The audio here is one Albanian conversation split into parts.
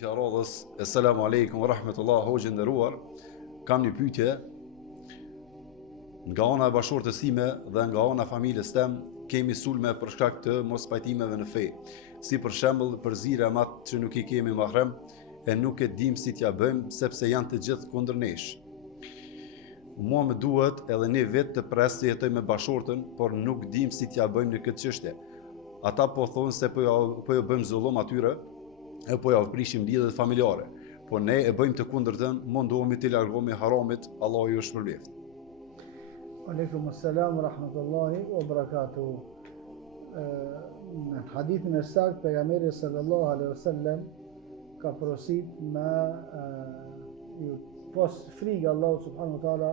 Pyetja radhës, Assalamu alaikum wa rahmetullah, hoxhë nderuar. Kam një pyetje. Nga ana e bashkëshortes time dhe nga ana e familjes tem, kemi sulme për shkak të mos pajtimeve në fe. Si për shembull, përzire amat që nuk I kemi mahrem e nuk e dim si t'ja bëjmë sepse janë të gjithë kundër nesh. Mua më duhet edhe ne vetë të presë të jetoj me bashkëshortën, por nuk dim si t'ja bëjmë në këtë çështje. Ata po thonë se po jo bëjmë zullum atyre, e po ja prishim lidhjet familjare, po ne e bëjmë të kundërtën, mundohemi të largohemi haramit, Allahu ju shpërblet. Aleikum assalam wa rahmatullahi wa barakatuh. Në hadithin e saktë pejgamberi sallallahu alaihi wasallam ka porosit me pas frikë Allahu subhanahu wa taala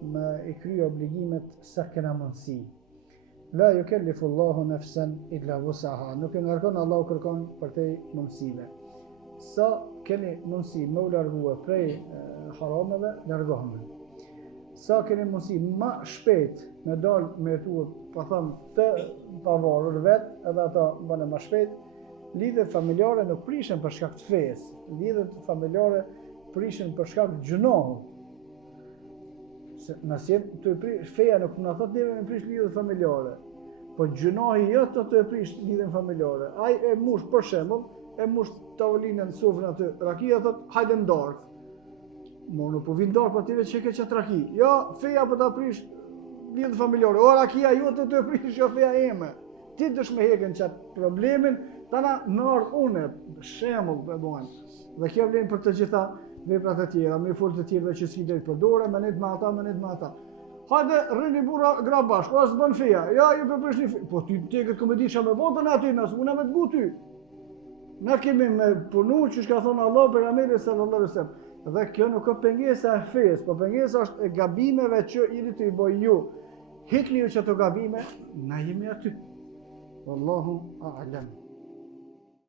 me I krye obligimet sa kena mundësi. La yukellifu Allahu nafsan illa wusaha. Nuk e ngarkon Allahu kërkon për te mundësive. Sa keni mundësi me u largue prej harameve, largohemi. Sa keni mundësi ma shpejt me dal me jetu, pa thëmë të pavarur vet, edhe ata bëne ma shpejt, lidhet familjare nuk prishen për shkak të fesë. Lidhet familjare prishen për shkak të gjunohu. Nëse feja nuk na thot neve me prish lidhje familjare, po gjunohi jo të e prish lidhjen familjare. Ai e mush për shembull, e mush tavolinën sofrën aty, rakia thot hajde ndark. Mo nuk po vin ndark po ti vetë që ke çat raki. Jo, feja po ta prish lidhjen familjare. O rakia jote të e prish jo feja ime. Ti dosh me hekën çat problemin, tana më ardh unë shembull po bën. Dhe kjo vlen për të gjitha veprat e tjera, me fol të tjerëve që si drejt përdore, me net me ata. Hajde rrini burra gra bashk, o s'bën feja. Ja, ju përprishni fe. Po ty te këtë komedisha me votën aty, nësë una me të bu ty. Na kemi me punu që shka thonë Allah pejgamberi sallallahu alaihi wasallam. Dhe kjo nuk ka pengesa e fesë, po pengesa është e gabimeve që ili të I bëj ju. Hikni ju që të gabime, na jemi aty. Wallahu a'lam.